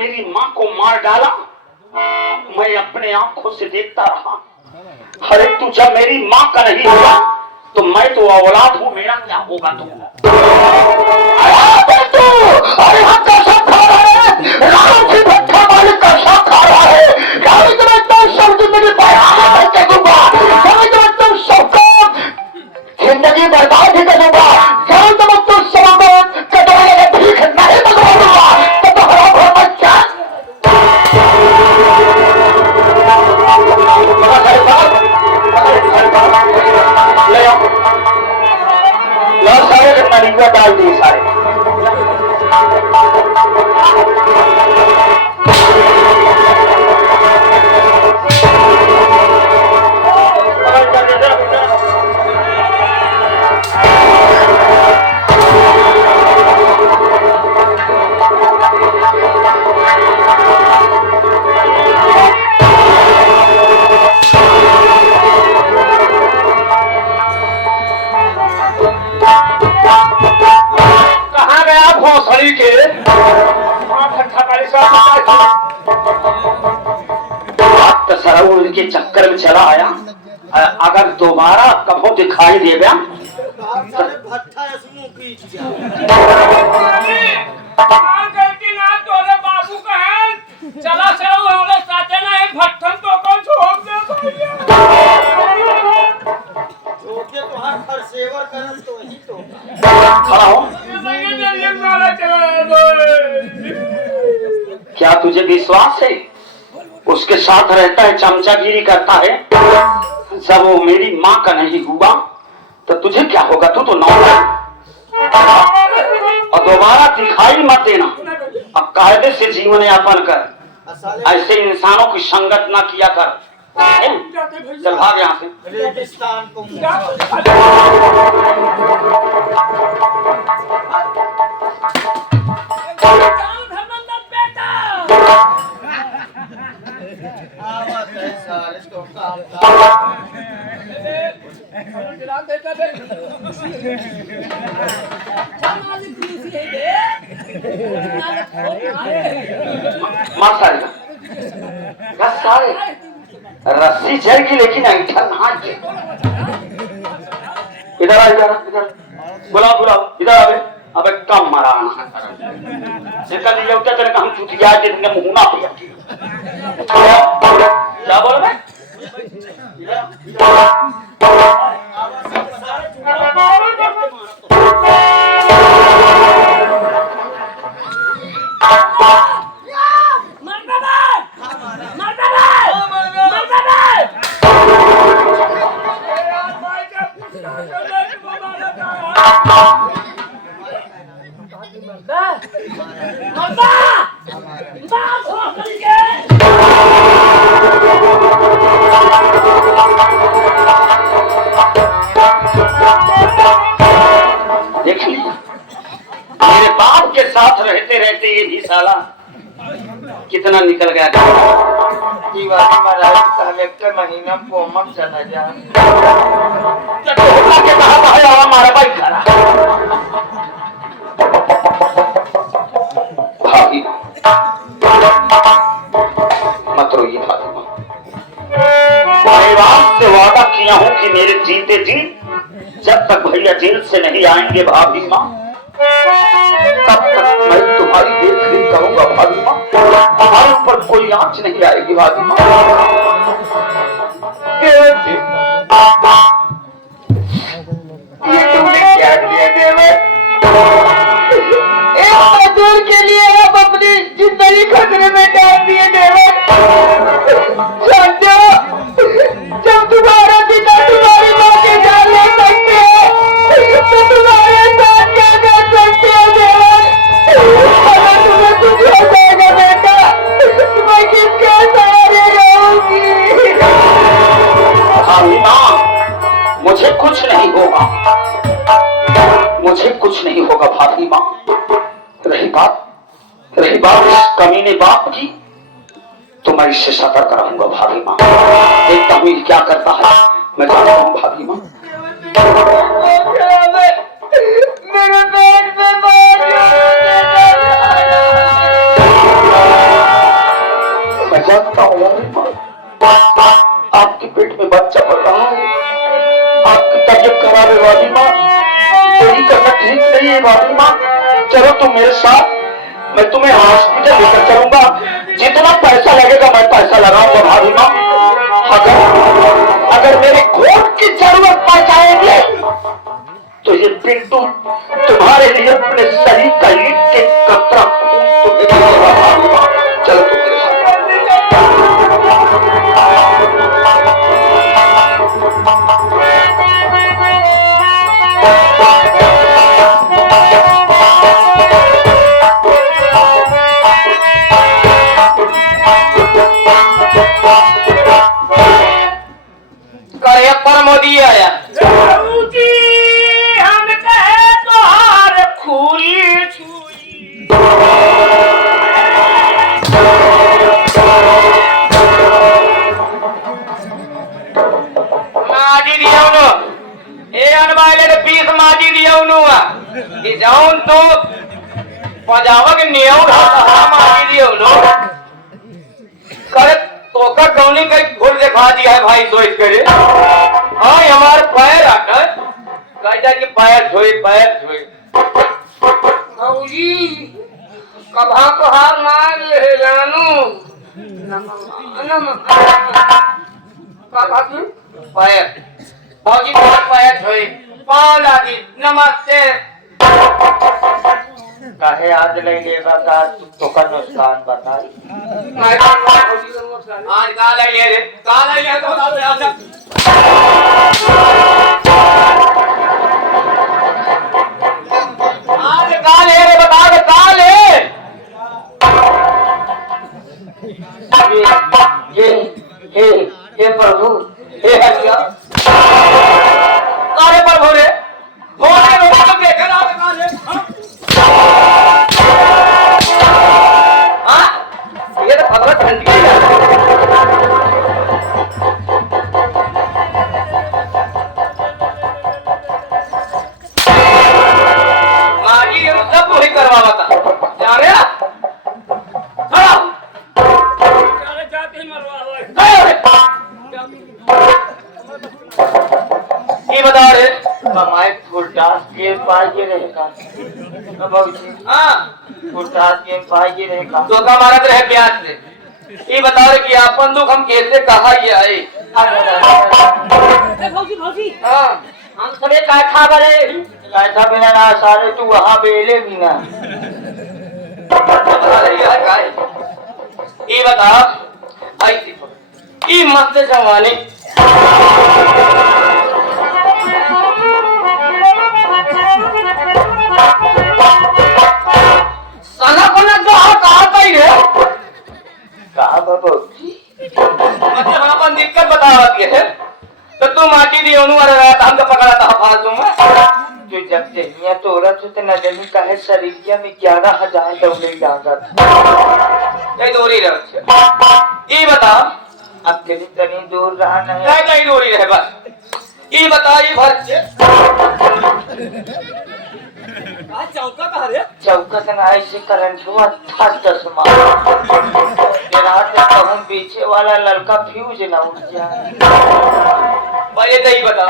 मेरी माँ को मार डाला, मैं अपने आंखों से देखता रहा। अरे तू जब मेरी माँ का नहीं हुआ तो मैं तो औलाद हूँ, मेरा क्या होगा तू? अरे हम कैसा खा रहा है, राम जी भट्टा मालिक कैसा खा रहा है, राम जी भट्टा शब्द मेरे बयान के दूंगा, राम जी भट्टा सबको जिंदगी बर्बाद ही करूंगा, राम जी भट्टा सबको कटोरे में भीख नहीं मंगवाऊंगा, तो हरा भरा बच्चा ले आओ, ला सारे मरीजा डाल दिए सारे। सरउल के चक्कर में चला आया, अगर दोबारा कभो दिखाई दे गया बाबू कहें चला सरऊ हमारे साथे ना भट्ठन तो कौन छोड़ दे सेवर करन तो ही तो खड़ा हो। क्या तुझे विश्वास है उसके साथ रहता है, चमचागिरी करता है? जब वो मेरी माँ का नहीं हुआ तो तुझे क्या होगा? तू तो नौकर, और दोबारा दिखाई मत देना। अब कायदे से जीवन यापन कर, ऐसे इंसानों की संगत ना किया कर। चल भाग यहाँ से। सारे रस्सी जाएगी लेकिन ऐठन हाथ के। इधर आ, इधर इधर बुलाओ बुलाओ, इधर आवे। अबे कम मरा निकल लिए उठे तेरे हम चुतिया के मुंह पे क्या बोल रहे? देख लिया मेरे बाप के साथ रहते रहते ये भी साला कितना निकल गया। महीना पोमक चला जा हमारा भाई खरा भाभी मत रोइए फातिमा, मैं बाप से वादा किया हूं कि मेरे जीते जी जब तक भैया जेल से नहीं आएंगे भाभी माँ, तब तक मैं तुम्हारी देखरेख करूंगा भाभी माँ। तुम्हारे ऊपर कोई आंच नहीं आएगी भाभी माँ। ये तुमने क्या किया देवर? एक मजदूर के लिए आप अपनी जिंदगी खतरे में डाल दिए देवर। समझो, जब तुम्हारा पिता तुम्हारी माँ के जान ले सकते हैं तो तुम्हारे साथ क्या कर सकते हैं देवर? अगर तुम्हें कुछ हो जाएगा बेटा, मैं किसके सहारे रहूंगी? भाभी माँ मुझे कुछ नहीं होगा, मुझे कुछ नहीं होगा भाभी माँ। रही बात इस कमीने बाप की, तो मैं इससे सतर्क रहूंगा भाभी माँ। देखता हूँ ये क्या करता है, मैं जानता हूँ भाभी माँ। मेरे पेट में सकता हूँ माँ। आपके पेट में बच्चा पड़ रहा है, आपकी तबीयत खराब है वाली माँ, देरी करना ठीक नहीं है वाली माँ। चलो तुम मेरे साथ, मैं तुम्हें हॉस्पिटल लेकर चलूंगा, जितना पैसा लगेगा मैं पैसा लगाऊंगा भाभी माँ। अगर मेरे कोट की जरूरत पड़ जाएगी तो ये पिंटू तुम्हारे लिए अपने शरीर का ईट के कतरा खून तुम्हें देगा भाभी माँ। चलो तुम मेरे साथ। मोदी आया हम कहे तो हार खुली छुई। माजी दियाउनु ए अनबाइले तो 20 माजी दियाउनु कि जाउन तो पजावक नियौ ढा माजी दियाउनु करे तो का कौनी का घोर दिखा दिया है भाई सोच करे। हाँ हमारे पैर आकर कहता कि पैर धोए भौजी कभा को हार मार ले जानू पैर भौजी पैर धोए पाँव लागी नमस्ते काहे आज नहीं लेगा का तो का नुकसान बताई आज का लगे रे का लगे तो बता दे आज का ले रे बता दे का ले ये प्रभु हे हरिया कारे प्रभु रे भोले रोटी को देख रहा है का ले ये तो भगवत घंटी है माजी ये सब वही करवावा था जाने ना खड़ा अरे जाते ही मरवा ये बता रे कमाई फुलटास के पाए रहेगा हाँ फुलटास के पाए रहेगा तो का मारत रहे प्याज से ये बता रहे कि अपन दुख हम कैसे कहा ये आए भौजी हाँ हम सबे काठा बरे कैसा बिना ना सारे तू वहाँ बेले भी ना ये बता ऐसी ये मस्त जवानी सना को ना कहा कही रे कहा बाबू मतलब अपन दिक्कत बतावत है तो तू माटी दी ओनु वाला रहा हम का पकड़ा था फालतू में जो जब जहिया तो औरत से न जमी का है शरीरिया में 11,000 डोले लागत कई दूरी रह ये बता अब कहीं तनी दूर रहा नहीं कई दूरी रहे बस ये बता ये भर चौका कहा रे चौका से ऐसे करंट हुआ था 10 मार रात में कहूं पीछे वाला लड़का फ्यूज ना उठ जाए भाई तो ही बता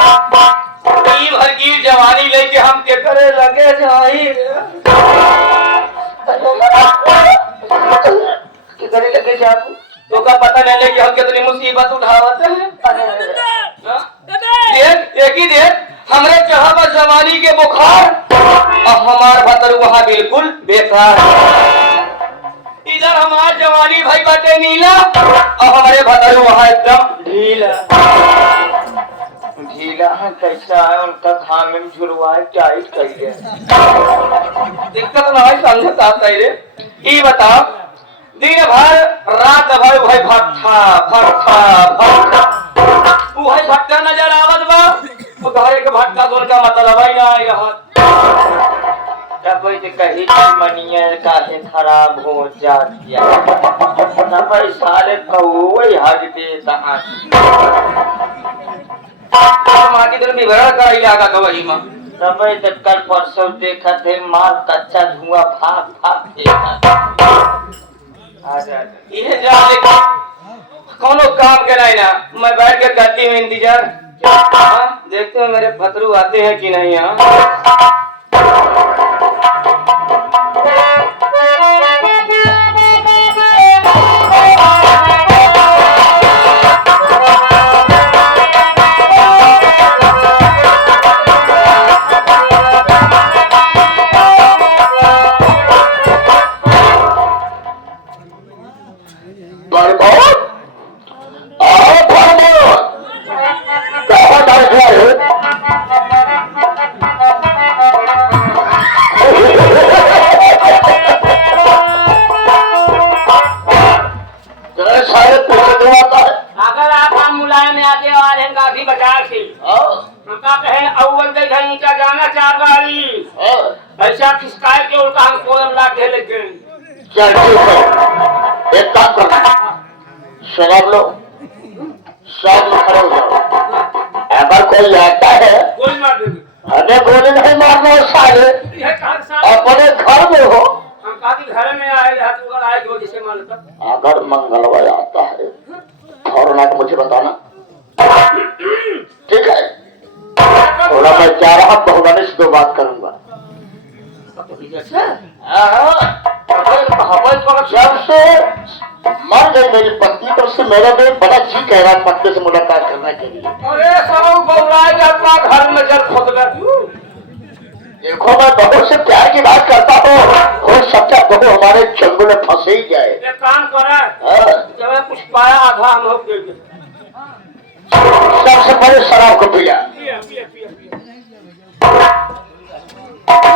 ई भर की जवानी लेके हम के करे लगे जाई के करे लगे जाऊ तो का पता नहीं लगे हम कितनी मुसीबत उठावत हैं देख एक ही देख हमरे जहां पर जवानी के बुखार अब हमार भतर वहां बिल्कुल बेकार इधर हमार जवानी भाई बाटे नीला और हमारे भतर वहां एकदम ढीला है कैसा है उनका खामे में झुरवाए टाइट कर दिया दिक्कत ना है समझता है रे ये बता दिन भर रात भर भाई भट्टा वही भट्टा नजर आवत बा उधारे के भट्टा दोन का मतलब है ना यहाँ तब वही कहीं मनिया काहे खराब हो जाती है तब सारे कौवे हट देता माँ की तरफ विवरण का इलाका का वही माँ तब कल परसों देखा थे मार कच्चा धुआं भाग देखा ये जा काम के नहीं ना, मैं बैठ के करती हूँ इंतजार। हाँ, देखते हो मेरे भतरू आते हैं कि नहीं। यहाँ अगर आप हम मुलायम में आते वाले का भी बाजार थी उनका कहे अव्वल दे गई क्या जाना चार गाड़ी ऐसा खिसकाए के उनका हम 16 लाख दे लेते चल ठीक है, एक काम करना, शराब लो, सब खड़े हो जाओ। अगर कोई आता है गोली मार देंगे। हमें गोली नहीं मारना साले, अपने घर में हो। हम काफी घर में आए आए जो जिसे मान लेता। अगर मंगलवार आता है फौरन आके मुझे बताना, ठीक है? थोड़ा मैं जा रहा बहुरानी से 2 बात करूंगा। जब से मर गई मेरी पत्नी तो उससे मेरा भी बड़ा जी कह रहा पत्नी से मुलाकात करने के लिए। अरे सब बहुराज अपना घर में जल खोद देखो मैं बहू से प्यार की बात करता हूँ, हो सकता है बहू हमारे जंगल में फंसे ही जाए। एक काम करा, जब कुछ पाया आधा हम लोग दे दे। सबसे पहले शराब को पिया।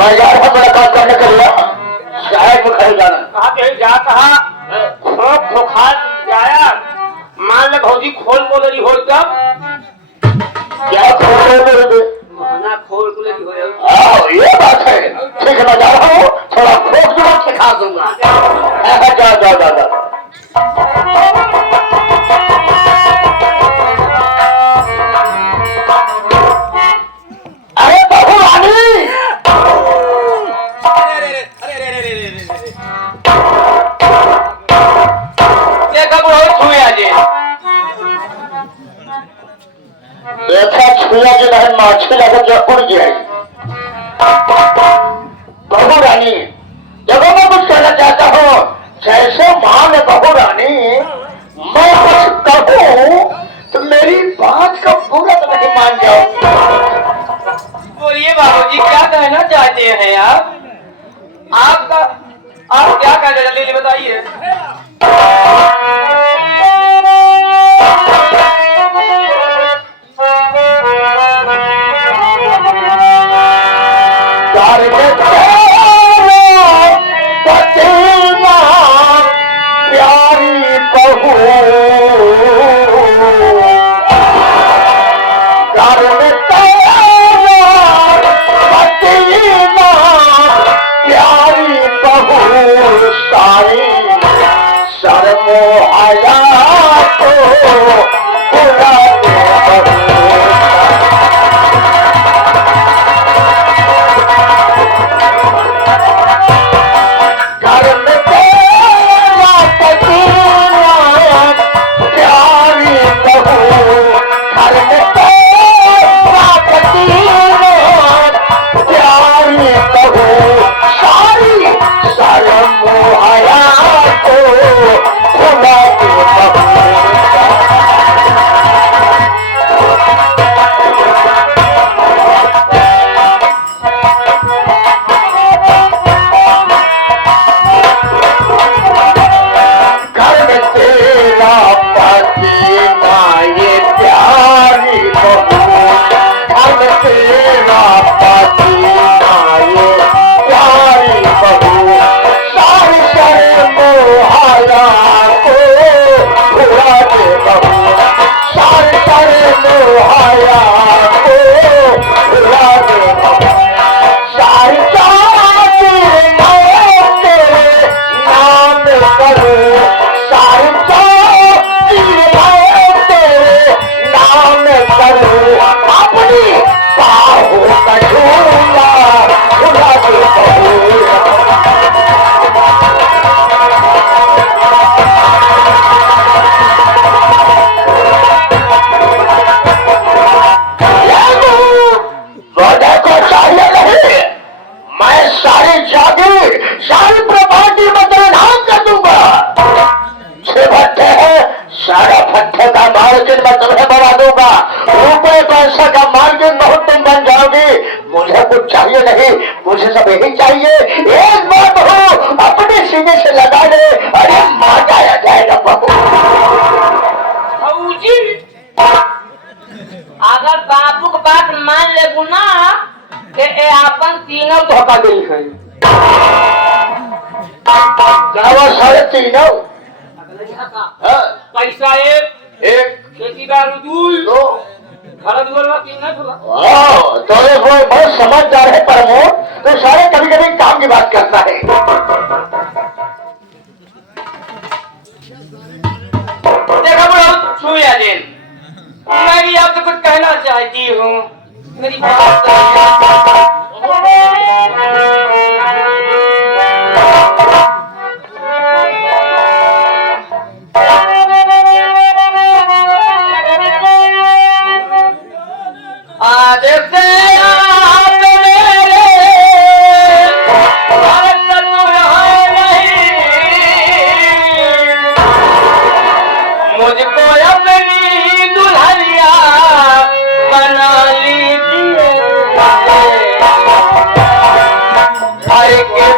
मैं जा रहा मुलाकात करने के लिए, शायद में कहीं जाना। कहा कहीं जा कहा खोखा जाया, मान ले भौजी खोल बोल रही हो तब क्या खोल महना खोल बोल रही हो। ये बात है, ठीक है मैं जा रहा हूँ, थोड़ा खोख दूंगा सिखा दूंगा। जाओ जाओ जाओ जाओ। अरे बहू रानी, देखा बहुत छुए आज देखा छुआ जो नहीं माछी लगा जो उड़ जाए। बहू रानी, देखो मैं कुछ कहना चाहता हूँ, जैसे मान बहू रानी मैं कुछ कहूँ तो मेरी बात का पूरा तो नहीं मान जाओ। बोलिए बाबूजी, क्या कहना चाहते हैं आप? आपका आप क्या कहना जल्दी बताइए। प्यारी बहू प्यारी बहू सारी शर्मो आया तो पूरा घर में तेरा पसीना प्यारी बहू, घर में तेरा पसीना प्यारी बहू सारी शर्म आया तो खुदा के बहू। रुपए पैसा का मार्जिन बहुत तुम बन जाओगी। मुझे कुछ चाहिए नहीं, मुझे सब यही चाहिए, एक बात हो अपने सीने से लगा दे, अरे मजा आ जाएगा बाबू। भौजी अगर बाबू की बात मान लेबू ना के ए अपन तीनों धोखा गई है। जावा 3.5 पैसा एक खेती दारू दो घर दुआर तीन ना थोड़ा। तो ये वो बहुत समझदार है प्रमोद, तो सारे कभी कभी काम की बात करता है। देखो बड़ा छुया दिन, मैं भी आपसे कुछ कहना चाहती हूँ, मेरी बात आज से आप मेरे भारत रत्न यहाँ नहीं, मुझको अपनी दुल्हनिया बना लीजिए, हर के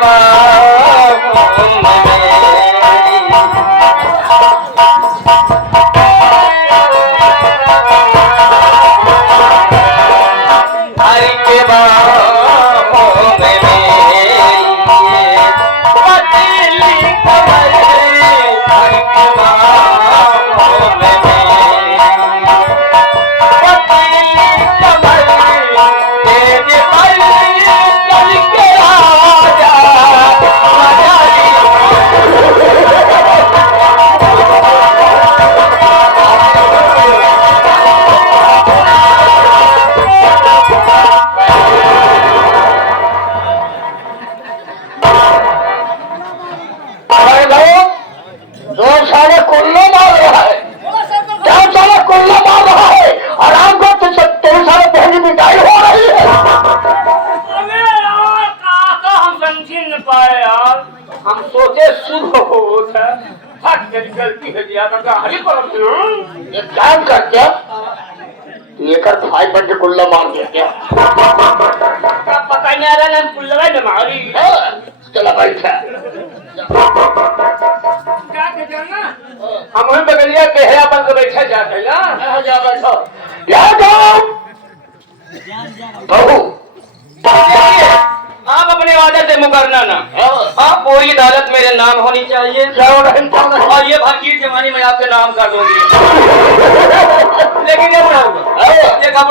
हम सोचे शुरू होता गलती है एक काम कर क्या एक भाई बन के कुल्ला मार दिया क्या पता नहीं आ रहा ना कुल्ला मारी चला बैठा हम वहीं बगलिया बेहरा बन के बैठा जाते ना जा बैठो बहू आप अपने वादे से मुकरना ना, आप पूरी अदालत मेरे नाम होनी चाहिए और ये भरकीर जमाने में आपके नाम कर दूंगी। लेकिन ये क्या होगा? ये कब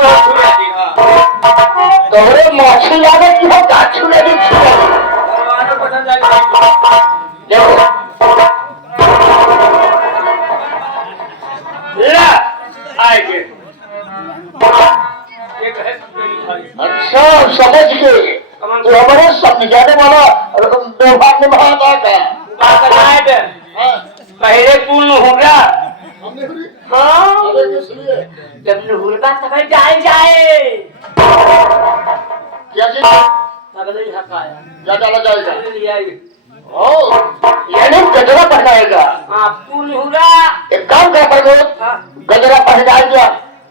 तोरे माछी लागत की हो काछू लगी पसंद आएंगे। अच्छा समझ गए, तो हमारे समझाने वाला व्यवहार निभाता है पहले पूर्ण होगा। हाँ जब नहूर का सफर जाए क्या चीज क्या डाला जाएगा? यानी गजरा पहनाएगा। पूर्ण होगा। एक काम कर प्रमोद, गजरा पहनाएगा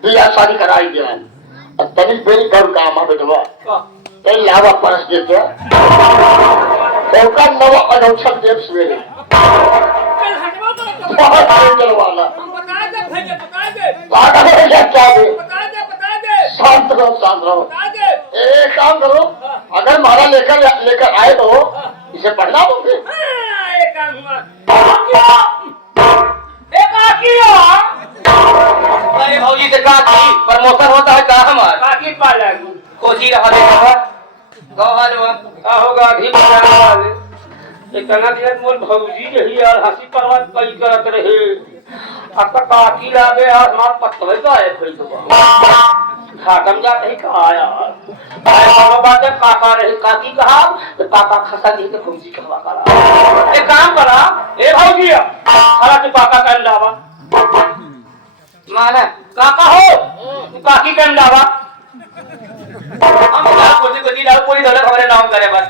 दिया शादी कराई गया और तनिक मेरी घर काम है बेटवा लावा परस देते नवा अनौछक देव सवेरे शांत रहो। एक काम करो, अगर मारा लेकर आए तो इसे पढ़ना दोगे। अरे भौजी से काकी प्रमोशन होता है कहा हमारा काकी पाला कोसी रहा होगा इतना दिन मोर भौजी रही यार हंसी परवान कई करत रहे आपका काकी लागे यार हमार पत्थर गाय भई तो घाटम जाते ही कहा यार बाबा बात काका रहे काकी कहा तो काका खसा दी के भौजी कहवा करा एक काम करा ए भौजी हरा के काका कर लावा माने काका हो तू काकी कर लावा हम कोई कोई पूरी दौलत हमारे नाम करे बस